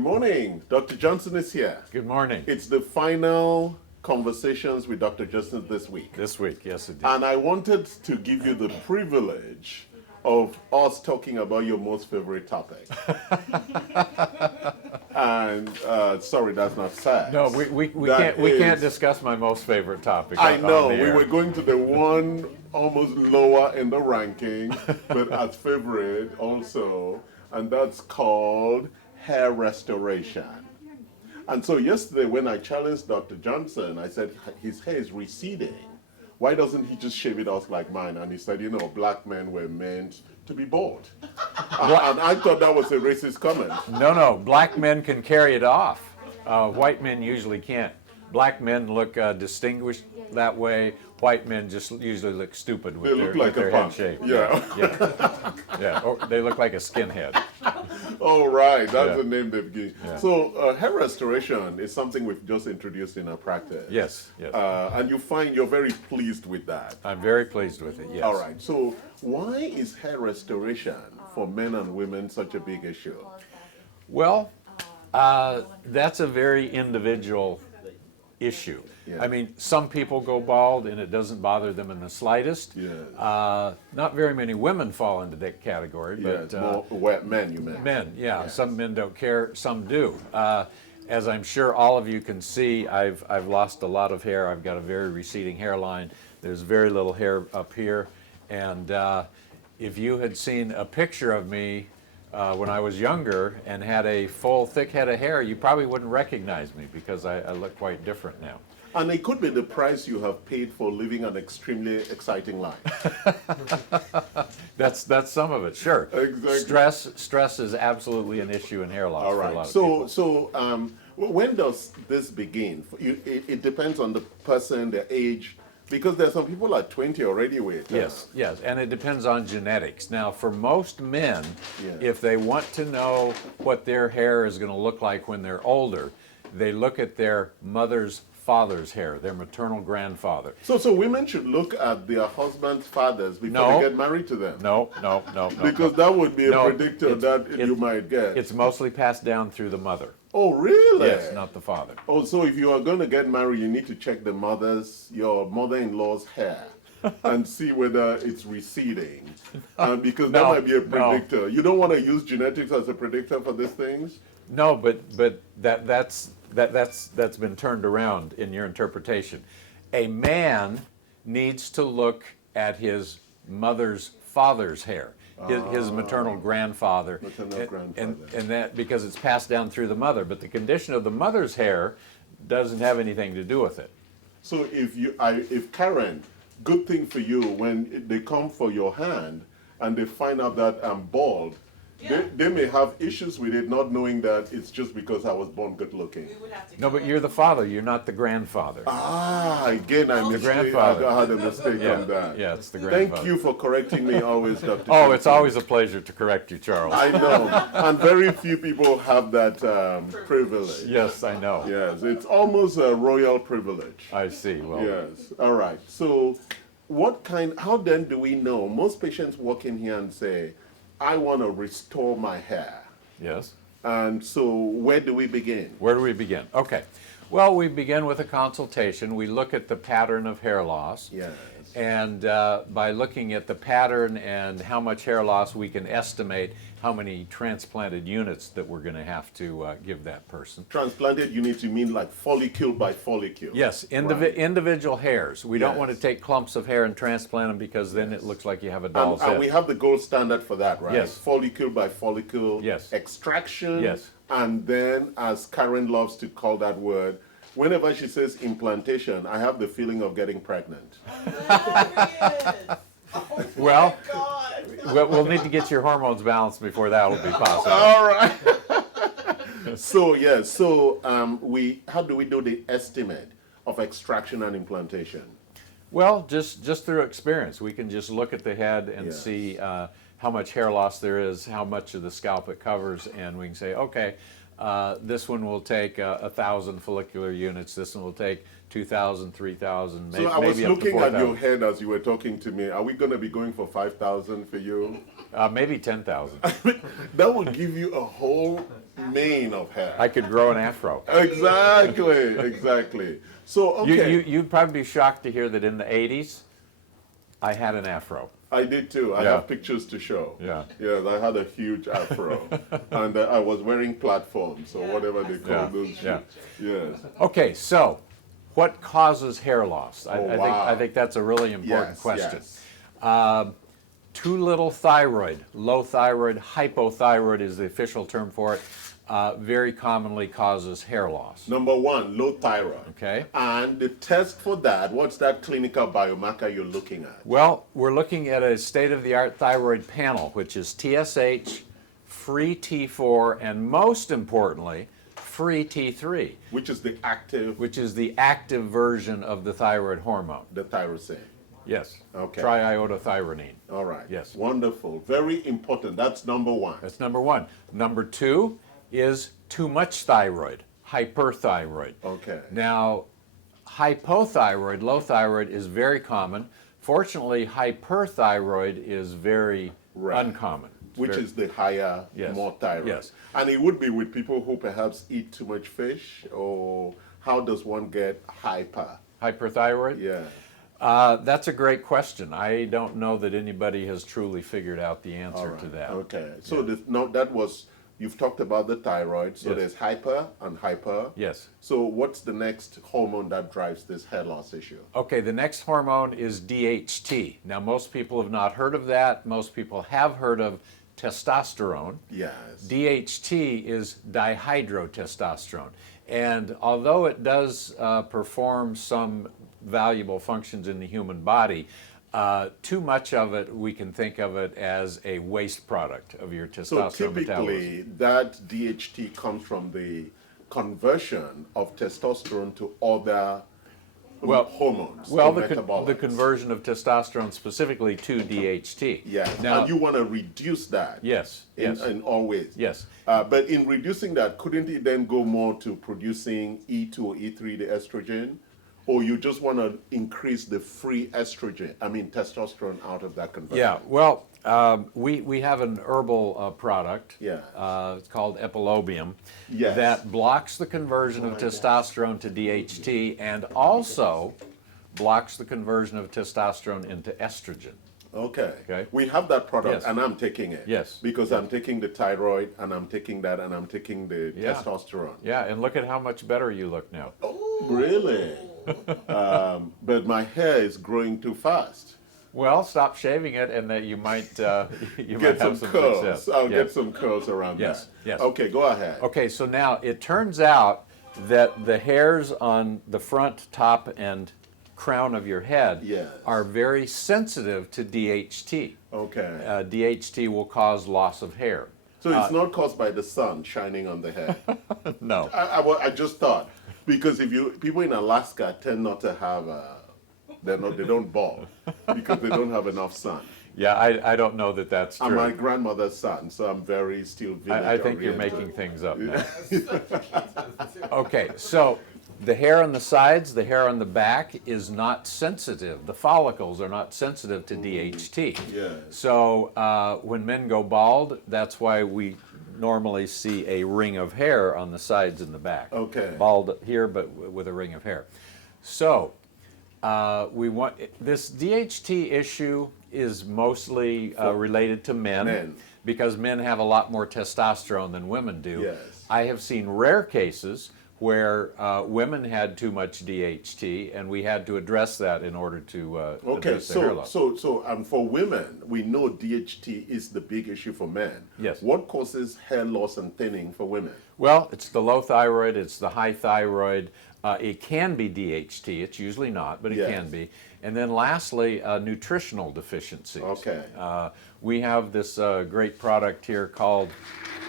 Good morning. Dr. Johnson is here. Good morning. It's the final conversations with Dr. Johnson this week. This week, yes indeed. And I wanted to give you the privilege of us talking about your most favorite topic. And sorry, that's not sad. No, we can't discuss my most favorite topic. I know, on the we air. were going to the one almost lower in the ranking, but as favorite also, and that's called hair restoration. And so yesterday when I challenged Dr. Johnson, I said, his hair is receding. Why doesn't he just shave it off like mine? And he said, you know, black men were meant to be bald. And I thought that was a racist comment. No, black men can carry it off. White men usually can't. Black men look distinguished that way. White men just usually look stupid with their head shaved. Yeah. Or they look like a skinhead. Oh, right. That's the name they've given. Yeah. So hair restoration is something we've just introduced in our practice. Yes. And you find you're very pleased with that. I'm very pleased with it, yes. All right. So why is hair restoration for men and women such a big issue? Well, that's a very individual issue. Yeah. I mean, some people go bald and it doesn't bother them in the slightest. Yes. Not very many women fall into that category, but more men, you meant. men, yeah. Yes. Some men don't care, some do. As I'm sure all of you can see, I've lost a lot of hair. I've got a very receding hairline. There's very little hair up here. And if you had seen a picture of me when I was younger and had a full, thick head of hair, you probably wouldn't recognize me because I look quite different now. And it could be the price you have paid for living an extremely exciting life. That's some of it, sure. Exactly. Stress is absolutely an issue in hair loss All for a right. lot of people. So when does this begin? It depends on the person, their age, because there's some people at 20 already with. Yes, and it depends on genetics. Now, for most men, Yeah. if they want to know what their hair is going to look like when they're older, they look at their mother's father's hair, their maternal grandfather. So women should look at their husband's fathers before they get married to them. No. Because that would be a predictor that you might get. It's mostly passed down through the mother. Oh, really? Yes, not the father. Oh, so if you are going to get married, you need to check your mother-in-law's hair and see whether it's receding. Because that might be a predictor. You don't want to use genetics as a predictor for these things? No, but that's been turned around in your interpretation. A man needs to look at his mother's father's hair, his maternal grandfather, and that because it's passed down through the mother. But the condition of the mother's hair doesn't have anything to do with it. So if Karen, good thing for you, when they come for your hand and they find out that I'm bald, they may have issues with it, not knowing that it's just because I was born good looking. No, but you're the father, you're not the grandfather. Again, I had a mistake on that. Yeah, it's the grandfather. Thank you for correcting me always, Dr. Oh, Johnson. it's always a pleasure to correct you, Charles. I know, and very few people have that privilege. Yes, I know. Yes, it's almost a royal privilege. I see. Well, yes. All right. So, how then do we know? Most patients walk in here and say, I want to restore my hair. Yes. And so where do we begin? Where do we begin? Okay. Well, we begin with a consultation. We look at the pattern of hair loss. Yes. And by looking at the pattern and how much hair loss, we can estimate how many transplanted units that we're going to have to give that person. Transplanted units, you mean like follicle by follicle? Yes, individual hairs. We don't want to take clumps of hair and transplant them because then it looks like you have a doll's head. And we have the gold standard for that, right? Yes. Follicle by follicle extraction. Yes. And then, as Karen loves to call that word, whenever she says implantation, I have the feeling of getting pregnant. Well, we'll need to get your hormones balanced before that will be possible. All right. So how do we do the estimate of extraction and implantation? Well, just through experience. We can just look at the head and see how much hair loss there is, how much of the scalp it covers, and we can say, okay, this one will take 1,000 follicular units, this one will take 2,000, 3,000, So I was maybe up to looking at your 4,000. head as you were talking to me. Are we going to be going for 5,000 for you? Maybe 10,000. That would give you a whole mane of hair. I could grow an afro. Exactly, exactly. So, okay. You'd probably be shocked to hear that in the 80s, I had an afro. I did too. I Yeah. have pictures to show. Yeah. Yes, I had a huge afro. And I was wearing platforms or whatever they call Yeah, those shoes. yeah. Yes. Okay, so what causes hair loss? Wow. I think that's a really important Yes, question. yes. Too little thyroid, low thyroid, hypothyroid is the official term for it, very commonly causes hair loss. Number one, low thyroid. Okay. And the test for that, what's that clinical biomarker you're looking at? Well, we're looking at a state-of-the-art thyroid panel, which is TSH, free T4, and most importantly, free T3, Which is the active, which is the active version of the thyroid hormone. the tyrosine. Yes. Okay. Triiodothyronine. All right. Yes. Wonderful. Very important. That's number one. That's number one. Number two is too much thyroid, hyperthyroid. Okay. Now, hypothyroid, low thyroid, is very common. Fortunately, hyperthyroid is very Right. uncommon. It's Which very- is the higher, Yes. more thyroid. Yes. And it would be with people who perhaps eat too much fish, or how does one get hyper? hyperthyroid? Yeah. That's a great question. I don't know that anybody has truly figured out the answer to that. Okay. So no, that was, you've talked about the thyroid. So Yes. there's hyper and hyper. Yes. So what's the next hormone that drives this hair loss issue? Okay, the next hormone is DHT. Now, most people have not heard of that. Most people have heard of testosterone. Yes. DHT is dihydrotestosterone. And although it does perform some valuable functions in the human body, too much of it, we can think of it as a waste product of your So testosterone metabolism. typically, that DHT comes from the conversion of testosterone to other hormones. Well, or the metabolites. conversion of testosterone specifically to DHT. Yes. Now, And you want to reduce that. yes, yes, In all ways. yes. But in reducing that, couldn't it then go more to producing E2 or E3, the estrogen? Or you just want to increase the free estrogen, testosterone out of that conversion? Yeah, well, we have an herbal product. Yeah. It's called epilobium. Yes. That blocks the conversion of testosterone to DHT and also blocks the conversion of testosterone into estrogen. Okay. Okay. We have that product, Yes. and I'm taking it. Yes. Because I'm taking the thyroid, and I'm taking that, and I'm taking the Yeah. testosterone. Yeah, and look at how much better you look now. Oh, really? But my hair is growing too fast. Well, stop shaving it, and that you might you might Get some have some curls. success. I'll Yes. get some curls around Yes, that. yes. Okay, go ahead. Okay, so now it turns out that the hairs on the front, top, and crown of your head Yes. are very sensitive to DHT. Okay. DHT will cause loss of hair. So it's not caused by the sun shining on the head. No. I just thought, because people in Alaska tend not to have they don't bald because they don't have enough sun. Yeah, I don't know that that's I'm true. my grandmother's son, so I'm very still village I think you're oriented. making things up now. Okay, so the hair on the sides, the hair on the back is not sensitive. The follicles are not sensitive to DHT. Yes. So when men go bald, that's why we normally see a ring of hair on the sides and the back. Okay. Bald here, but with a ring of hair. So we want this DHT issue is mostly related to men, because men have a lot more testosterone than women do. Yes. I have seen rare cases where women had too much DHT, and we had to address that in order to Okay, address the hair loss. so for women, we know DHT is the big issue for men. Yes. What causes hair loss and thinning for women? Well, it's the low thyroid, it's the high thyroid. It can be DHT, it's usually not, but it Yes. can be. And then lastly, nutritional deficiencies. Okay. We have this great product here called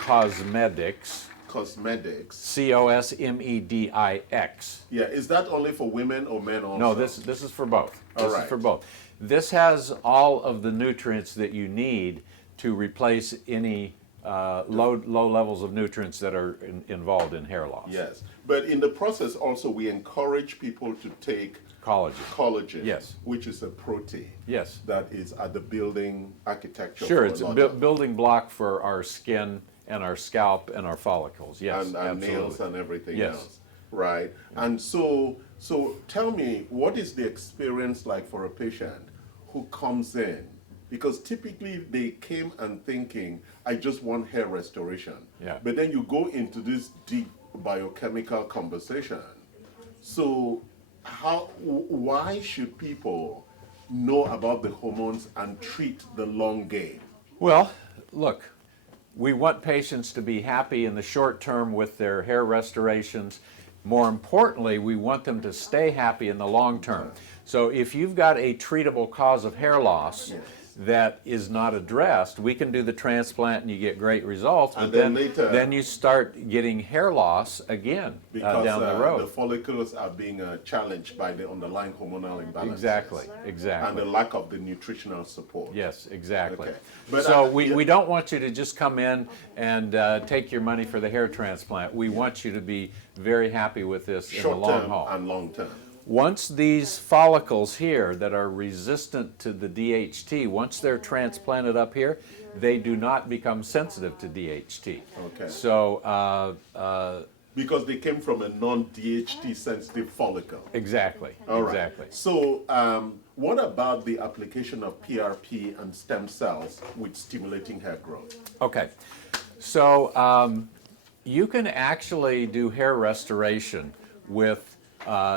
Cosmedix, Cosmetics. Cosmedix. Yeah, is that only for women or men also? No, this is for both. All This right. is for both. This has all of the nutrients that you need to replace any low levels of nutrients that are involved in hair loss. Yes. But in the process also we encourage people to take collagen, Yes. which is a protein Yes. that is at the building architecture. Sure, for it's a lot of- building block for our skin and our scalp and our follicles. Yes, and absolutely. nails and everything Yes. else, right? And so tell me, what is the experience like for a patient who comes in? Because typically they came and thinking, I just want hair restoration. Yeah. But then you go into this deep biochemical conversation. So why should people know about the hormones and treat the long game? Well, look, we want patients to be happy in the short term with their hair restorations. More importantly, we want them to stay happy in the long term. So if you've got a treatable cause of hair loss that is not addressed, we can do the transplant and you get great results, but And then later- then you start getting hair loss again Because down the road. the follicles are being challenged by the underlying hormonal imbalances. Exactly, And exactly. the lack of the nutritional support. Yes, exactly. Okay. But, So yeah. we don't want you to just come in and take your money for the hair transplant. We want you to be very happy with this in the Short long term haul. and long term. Once these follicles here that are resistant to the DHT, once they're transplanted up here, they do not become sensitive to DHT. Okay. So, Because they came from a non-DHT sensitive follicle. exactly, All right. exactly. So, what about the application of PRP and stem cells with stimulating hair growth? Okay, so you can actually do hair restoration with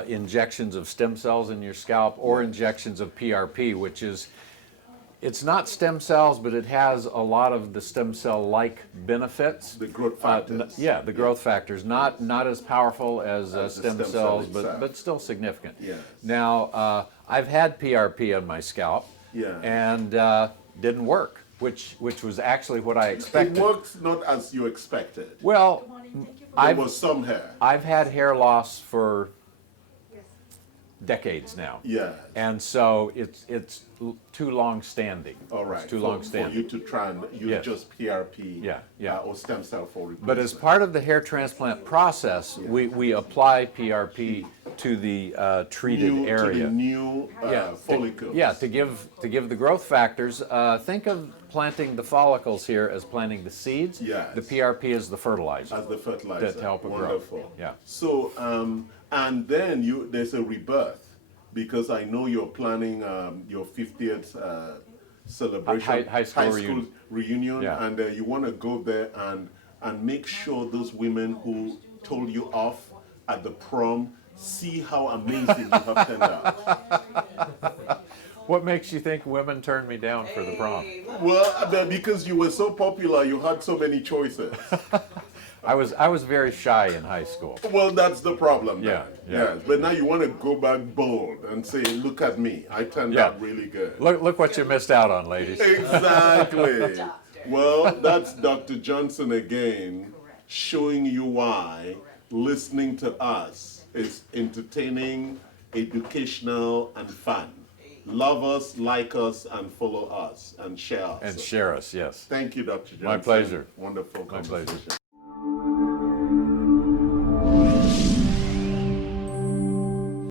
injections of stem cells in your scalp or injections of PRP, which is, it's not stem cells, but it has a lot of the stem cell-like benefits. The growth factors. Yeah, the growth factors, not as powerful as the stem stem cell cells, itself. but still significant. Yes. Now, I've had PRP on my scalp, Yeah. and didn't work, which was actually what I expected. It works not as you expected. Well, There was some hair. I've had hair loss for decades now. Yeah. And so it's too long standing. All right. It's too for, long For standing. you to try and use Yes. just PRP Yeah. or stem cell for replacement. But as part of the hair transplant process, we apply PRP to the treated new, area. To the new follicles. To give the growth factors. Think of planting the follicles here as planting the seeds. Yes. The PRP is the fertilizer. As the fertilizer. To help it grow. Wonderful. Yeah. So, and then there's a rebirth, because I know you're planning your 50th celebration, High school reunion, Yeah. and you want to go there and make sure those women who told you off at the prom see how amazing you have turned out. What makes you think women turned me down for the prom? Well, because you were so popular, you had so many choices. I was very shy in high school. Well, that's the problem. Then. Yeah. Yes, but now you want to go back bold and say, "Look at me! I turned Yeah. out really good." Look what you missed out on, ladies. Exactly. Well, that's Dr. Johnson again, showing you why listening to us is entertaining, educational, and fun. Love us, like us, and follow us, and share us. And share us, yes. Thank you, Dr. Johnson. My pleasure. Wonderful My conversation. pleasure.